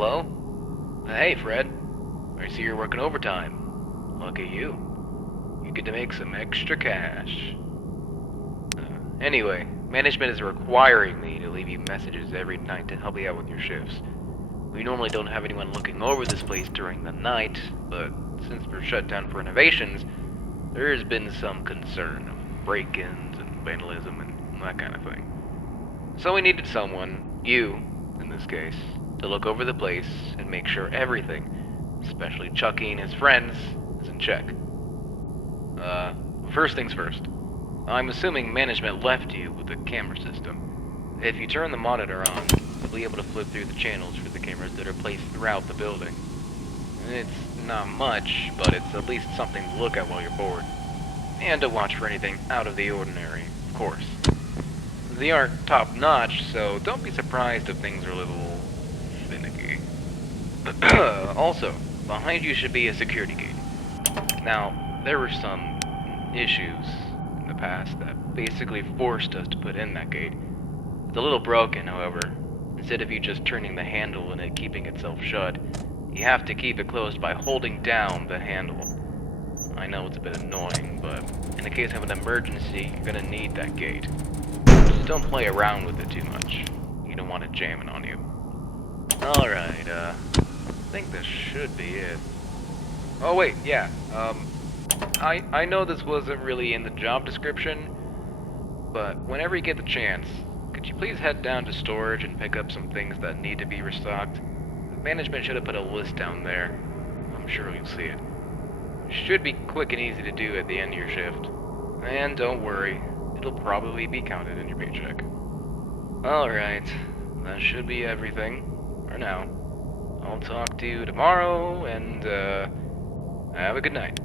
Hello? Hey, Fred. I see you're working overtime. Look at you. You get to make some extra cash. Anyway, management is requiring me to leave you messages every night to help you out with your shifts. We normally don't have anyone looking over this place during the night, but since we're shut down for renovations, there has been some concern of break-ins and vandalism and that kind of thing. So we needed someone, you in this case, to look over the place and make sure everything, especially Chucky and his friends, is in check. First things first. I'm assuming management left you with the camera system. If you turn the monitor on, you'll be able to flip through the channels for the cameras that are placed throughout the building. It's not much, but it's at least something to look at while you're bored. And to watch for anything out of the ordinary, of course. They aren't top-notch, so don't be surprised if things are a little finicky. Also, behind you should be a security gate. Now, there were some issues in the past that basically forced us to put in that gate. It's a little broken, however. Instead of you just turning the handle and it keeping itself shut, you have to keep it closed by holding down the handle. I know it's a bit annoying, but in the case of an emergency, you're gonna need that gate. Just don't play around with it too much. You don't want it jamming on you. Alright, I think this should be it. Oh wait, yeah, I know this wasn't really in the job description, but whenever you get the chance, could you please head down to storage and pick up some things that need to be restocked? Management should have put a list down there. I'm sure you'll see it. Should be quick and easy to do at the end of your shift. And don't worry, it'll probably be counted in your paycheck. Alright, that should be everything for now. I'll talk to you tomorrow, and have a good night.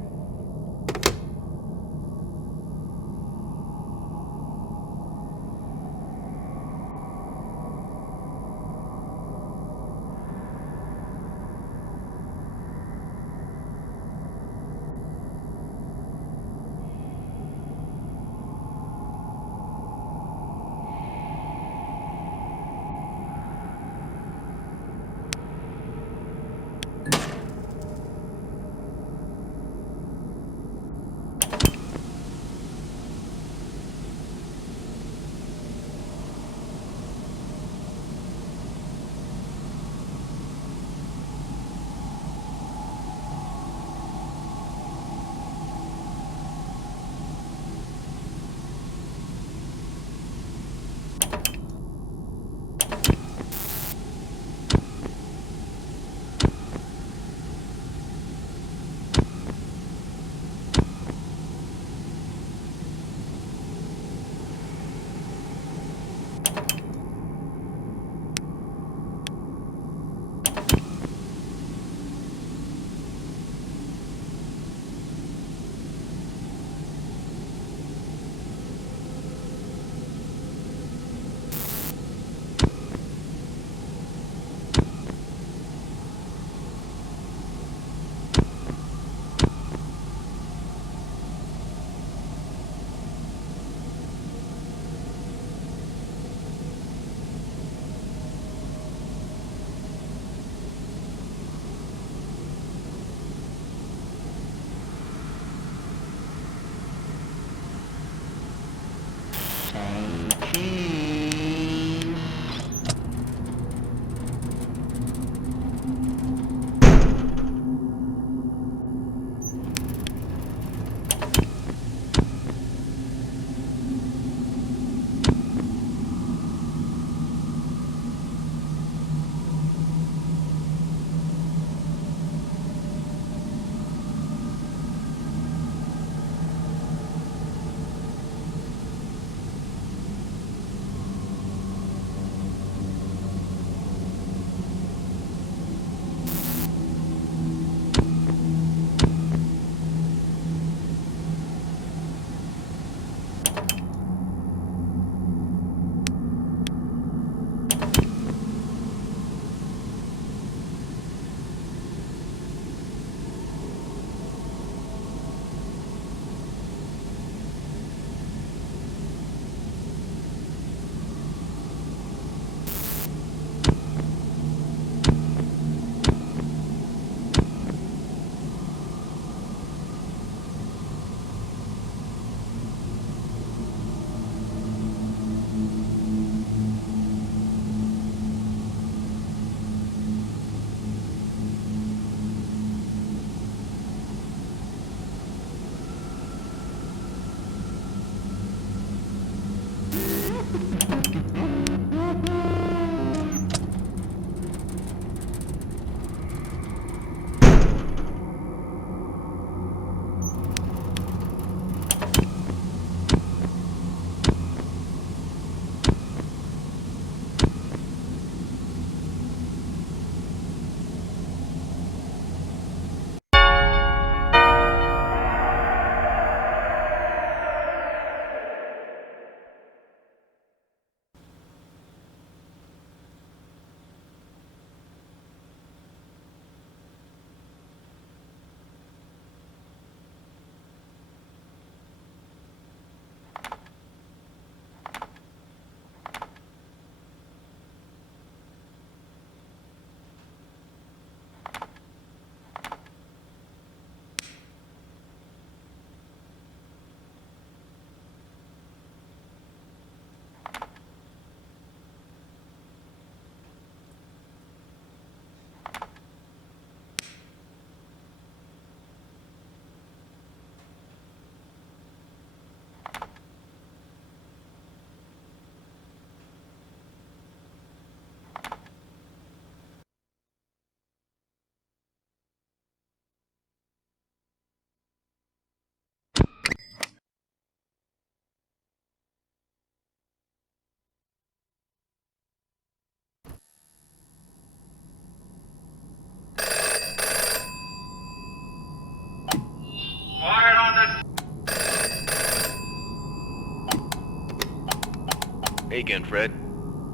Hey again, Fred.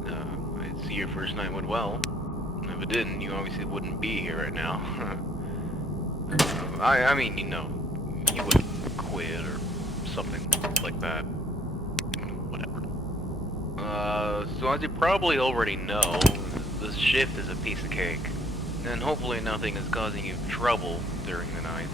I see your first night went well. If it didn't, you obviously wouldn't be here right now. I mean, you know, you would have quit or something like that. Whatever. So as you probably already know, this shift is a piece of cake. And hopefully nothing is causing you trouble during the night.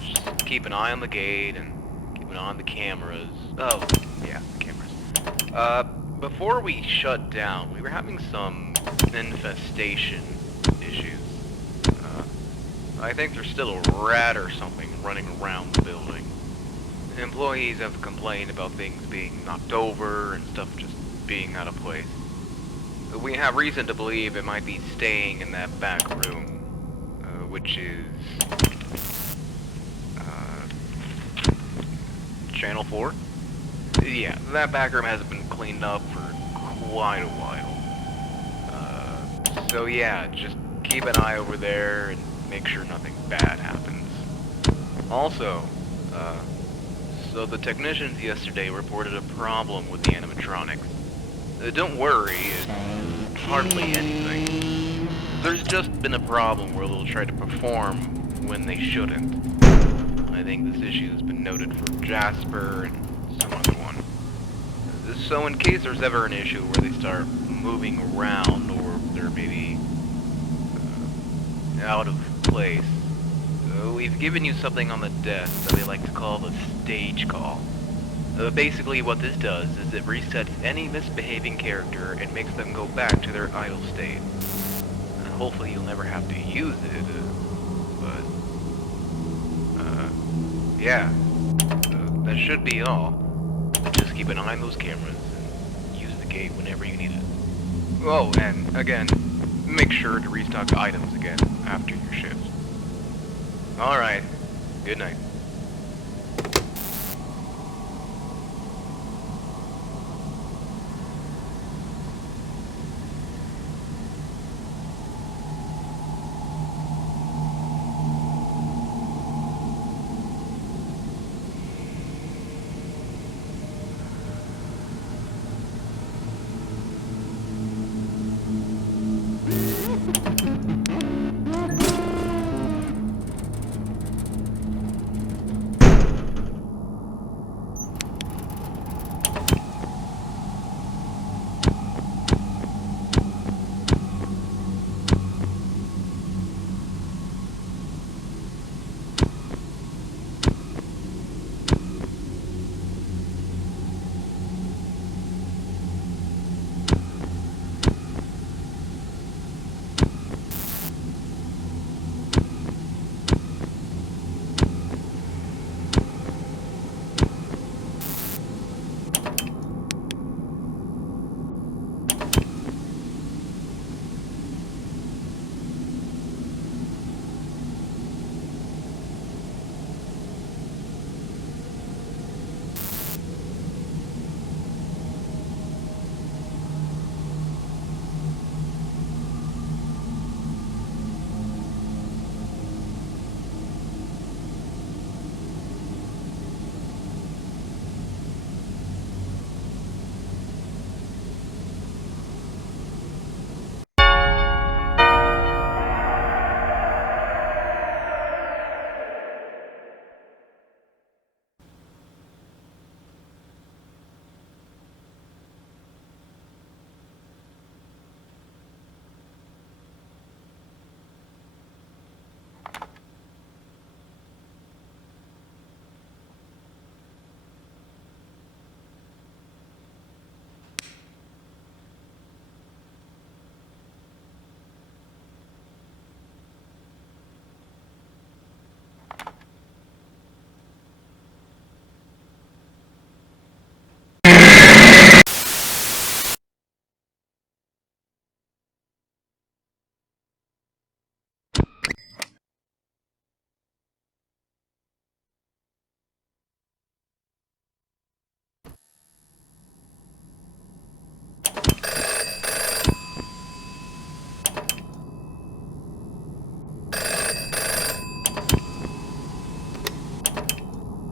Just keep an eye on the gate and keep an eye on the cameras. Oh, yeah, the cameras. Before we shut down, we were having some infestation issues. I think there's still a rat or something running around the building. Employees have complained about things being knocked over and stuff just being out of place. We have reason to believe it might be staying in that back room, which is Channel 4? Yeah, that back room hasn't been cleaned up for quite a while. So yeah, just keep an eye over there and make sure nothing bad happens. Also, so the technicians yesterday reported a problem with the animatronics. Don't worry, it's hardly anything. There's just been a problem where they'll try to perform when they shouldn't. I think this issue has been noted for Jasper and some other one. So in case there's ever an issue where they start moving around or they're maybe out of place, we've given you something on the desk that we like to call the stage call. Basically what this does is it resets any misbehaving character and makes them go back to their idle state. Hopefully you'll never have to use it, yeah. That should be all. Just keep an eye on those cameras and use the gate whenever you need it. Oh, and again, make sure to restock items again after your shift. Alright, good night.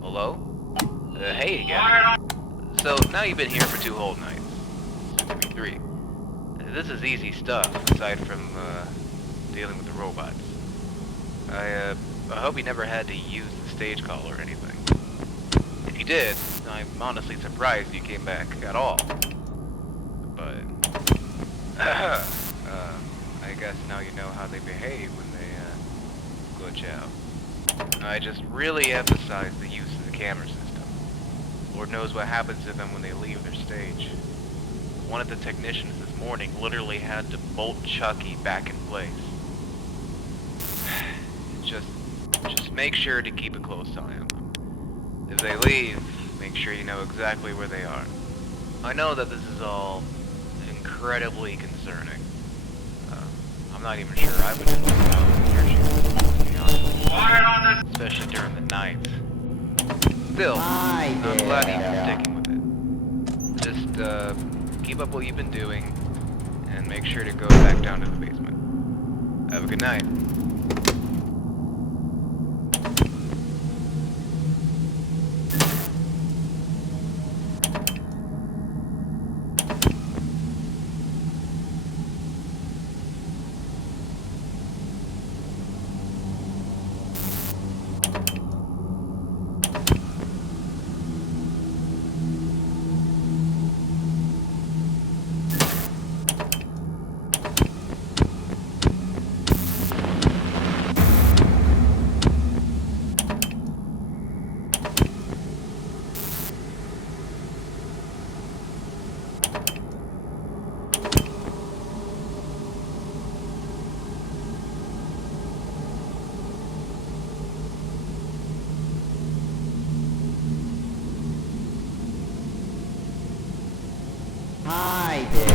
Hello? Hey again. So, now you've been here for 2 whole nights. 3. This is easy stuff, aside from dealing with the robots. I hope he never had to use the stage call or anything. If he did, I'm honestly surprised he came back at all. But, I guess now you know how they behave when they, glitch out. I just really emphasize the use of the camera system. Lord knows what happens to them when they leave their stage. One of the technicians this morning literally had to bolt Chucky back in place. Just make sure to keep a close eye on them. If they leave, make sure you know exactly where they are. I know that this is all incredibly concerning. I'm not even sure I would know about to be honest. Especially during the night. Still, I'm glad you're sticking with it. Just, keep up what you've been doing, and make sure to go back down to the basement. Have a good night. Hi there.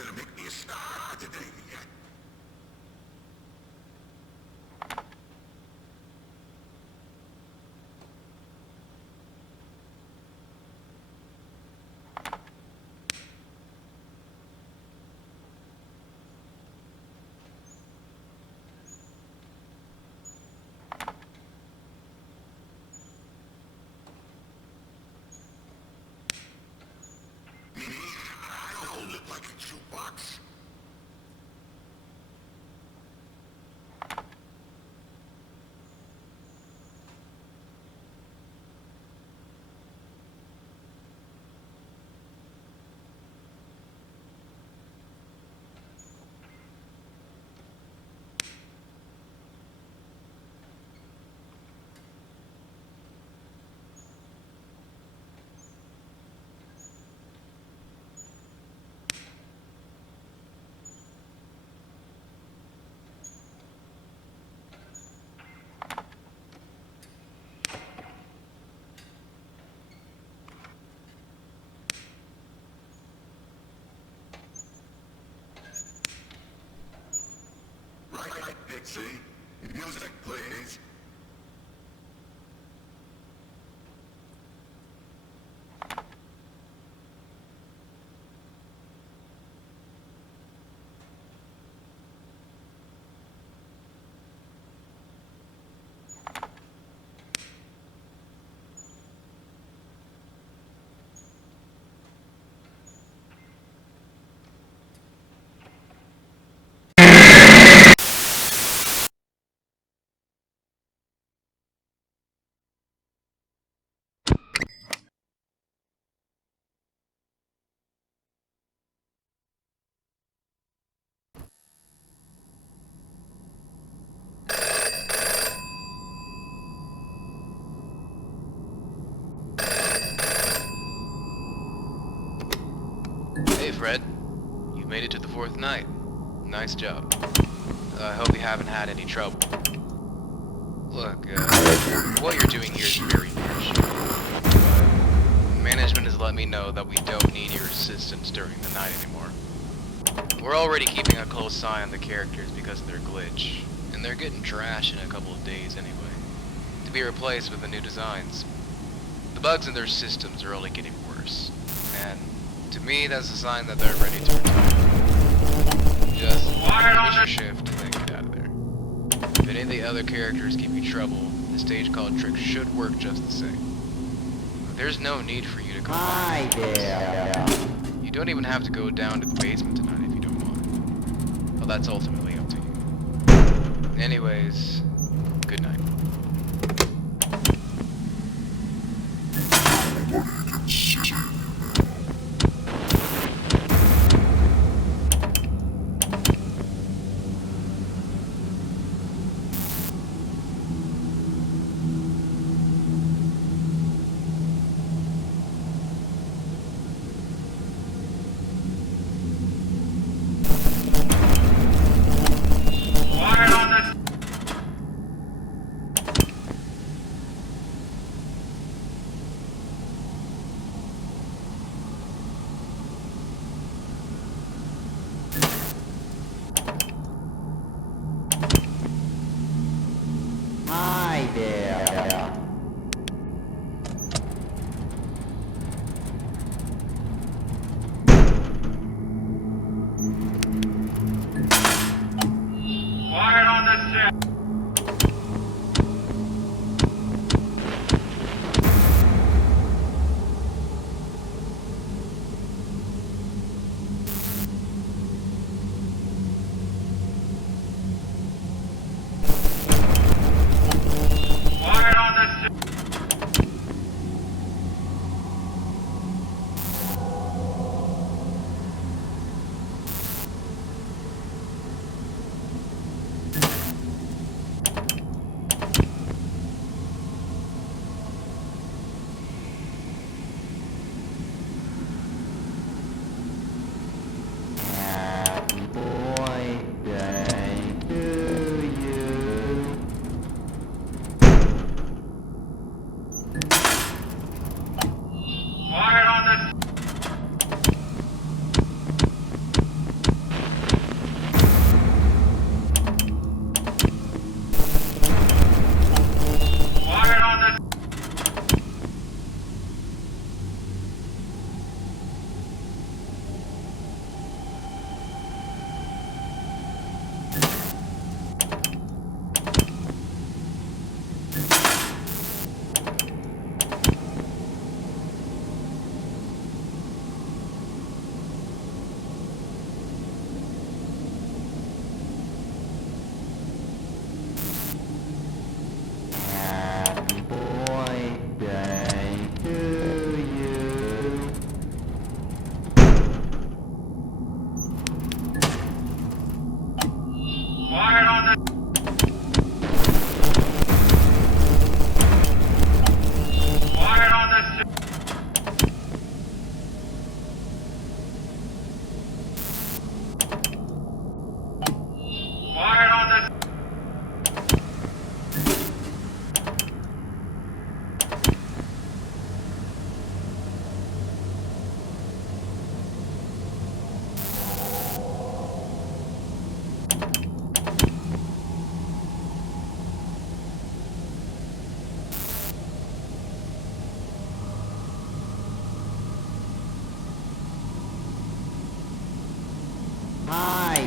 gonna make me a star today. I don't look like a jukebox. Right, Dixie. Music, please. Hey, Fred. You made it to the 4th night. Nice job. I hope you haven't had any trouble. Look, what you're doing here is very harsh. Management has let me know that we don't need your assistance during the night anymore. We're already keeping a close eye on the characters because of their glitch, and they're getting trash in a couple of days anyway, to be replaced with the new designs. The bugs in their systems are only getting worse, and to me that's a sign that they're ready to retire. Just finish your shift and then get out of there. If any of the other characters give you trouble, the stage called trick should work just the same. There's no need for you to come Hi back. there. You don't even have to go down to the basement tonight if you don't want. Well, that's ultimately up to you. Anyways, good night.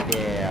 there.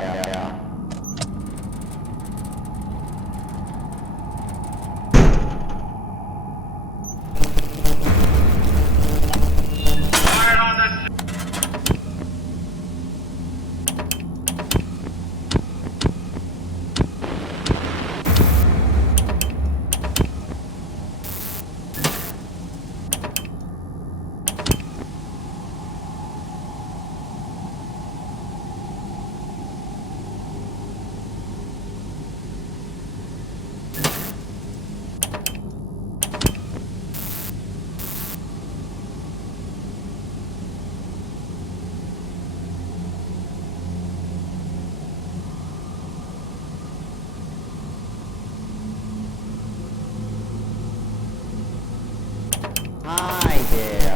Hi there.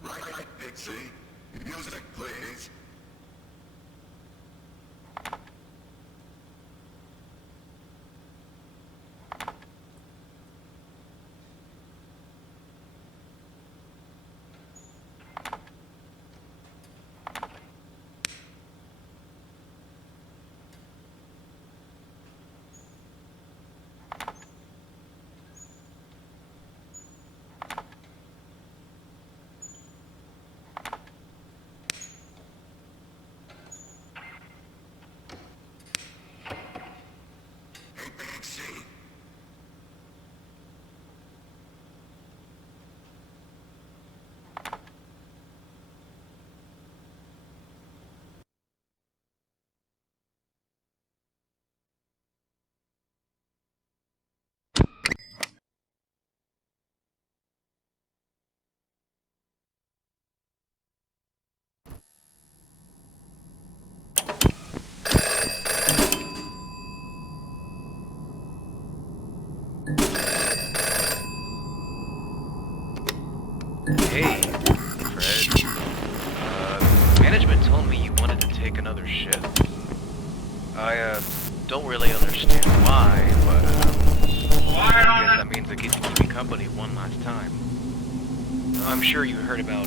Right, Dixie. Music, please. Hey, Dixie. Hey, Fred. Management told me you wanted to take another shift. I, don't really understand why, but, I guess that means I get to keep you company one last time. I'm sure you heard about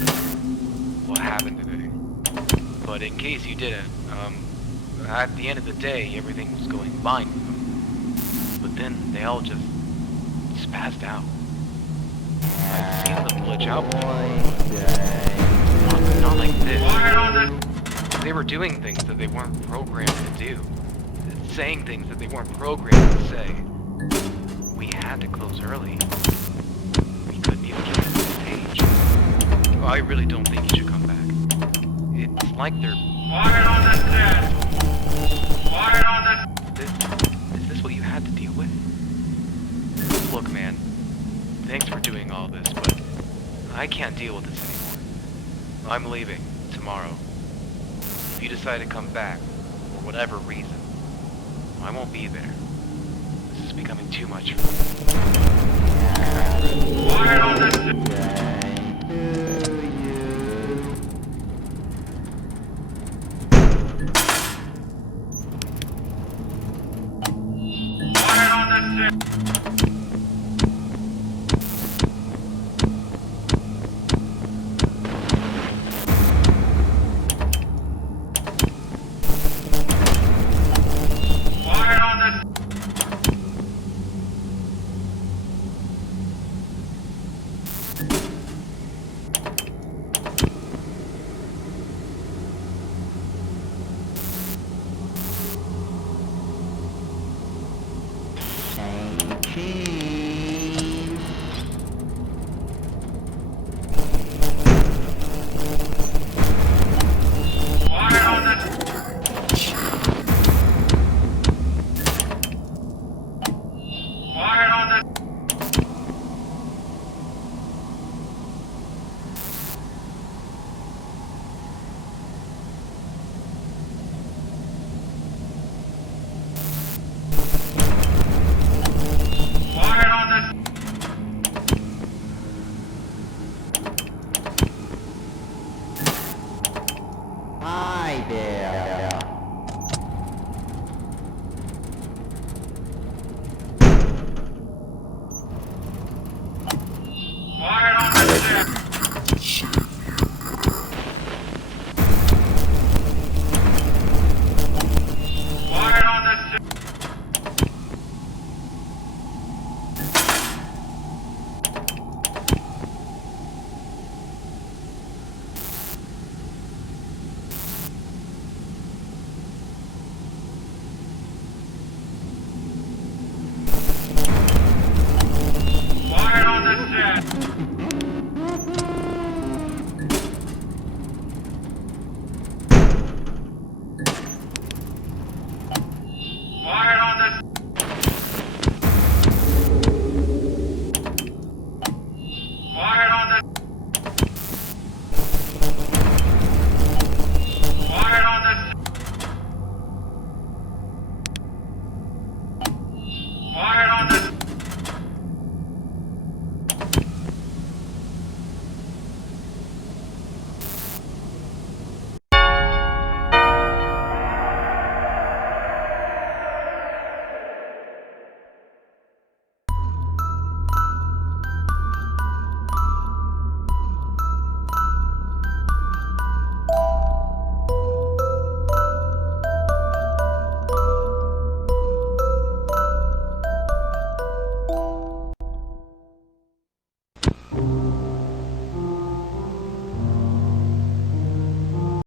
what happened today. But in case you didn't, at the end of the day, everything was going fine with them. But then they all just spazzed out. I've seen them glitch out before. Not like this. They were doing things that they weren't programmed to do. Saying things that they weren't programmed to say. We had to close early. We couldn't even get to the stage. I really don't think you should come back. It's like they're... Quiet on the set! Quiet on the... Is this what you had to deal with? Look, man. Thanks for doing all this, but I can't deal with this anymore. I'm leaving tomorrow. If you decide to come back, for whatever reason, I won't be there. This is becoming too much for me.